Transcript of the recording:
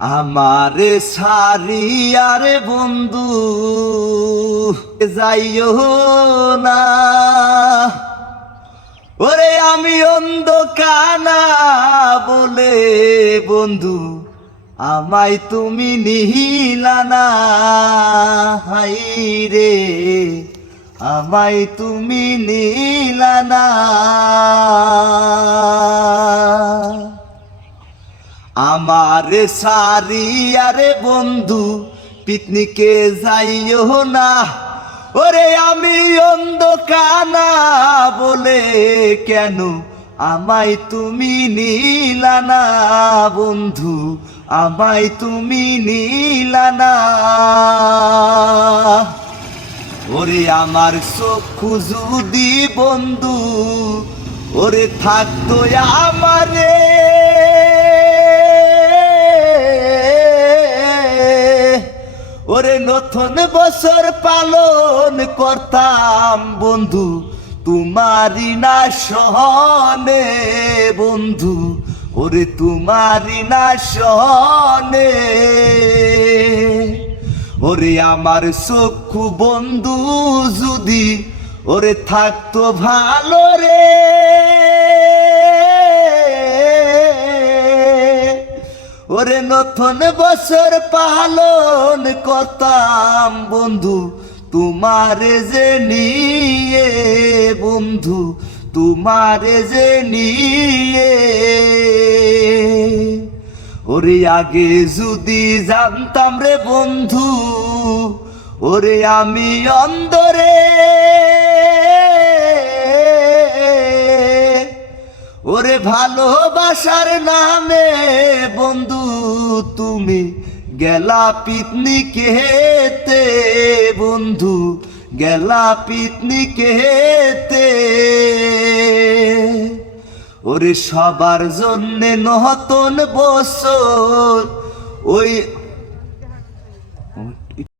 আমারে সারিয়ারে বন্ধু যাইও না, ওরে আমি অন্ধ কানা বলে বন্ধু আমায় তুমি নিহিলা না। হাই রে আমায় তুমি নিলা না। আমার সারিয়ারে বন্ধু পিকনিকে যাইও না, ওরে আমি অন্ধ কানা বলে কেন আমায় তুমি নিলা না বন্ধু, আমায় তুমি নিলা না। ওরে আমার চক্ষু যদি বন্ধু ওরে থাকতো আমারে, ওরে নতুন বছর পালন করতাম বন্ধু তোমারি না সহনে বন্ধু, ওরে তোমারি না সহনে। ওরে আমার চক্ষু বন্ধু যদি ওরে থাকতো ভালো রে, ওরে নতুন বছর পালন করতাম বন্ধু তোমারে যে নিয়ে বন্ধু, তোমারে যে নিয়ে। ওরে আগে যদি জানতাম রে বন্ধু ওরে আমি অন্ধরে, ওরে ভালোবাসার নামে বন্ধু তুমি গেলা পিকনিকেতে বন্ধু, গেলা পিকনিকেতে। ওরে সবার জন্যে নতুন বছর ওই